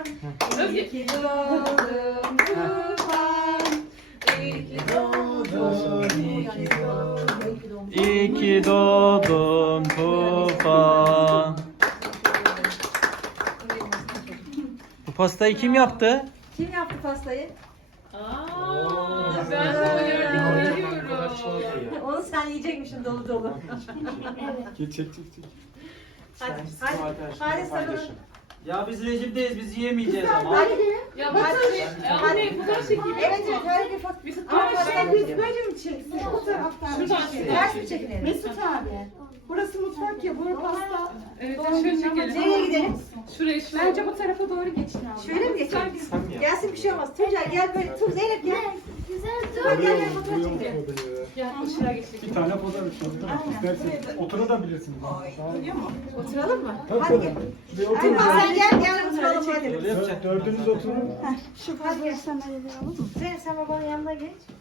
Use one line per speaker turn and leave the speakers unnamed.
İyi ki doğdun Tufan. İyi ki doğdun. İyi ki doğdun.
İyi ki doğdun Tufan. Bu pastayı kim yaptı?
Kim yaptı pastayı?
Ben de yardım ediyorum.
Onu sen yiyecekmişsin dolu dolu.
Çek.
Hadi sarılın.
Ya biz rejimdeyiz, biz yiyemeyeceğiz ama.
Hadi.
Ya bak anne fotoğraf çekeyim.
Evet öyle bir foto.
Ama
sen
biz
böyle mi çeksin? Bu taraftan
Şuradan
Ters mi çekinelim?
Mesut abi. Burası mutfak ya, burada pasta.
Evet, şöyle çekelim.
Nereye gidelim?
Şuraya şu.
Bence bu tarafa doğru geçin abi.
Şöyle mi geçelim? Gelsin bir şey olmaz. Tuncay gel böyle. Zeynep gel.
Güzel
Tuncay gel böyle fotoğraf çekelim.
Gel şuraya geçelim.
Bir tane fotoğraf isterseniz oturabilirsiniz.
Oturalım mı?
Tabii,
Hadi
tabii.
gel.
Bir oturun.
Hadi sen gel oturalım hadi.
Öyle yapacak.
Dördünüz oturun.
Hadi gel. Zeynep sen babanın yanına geç.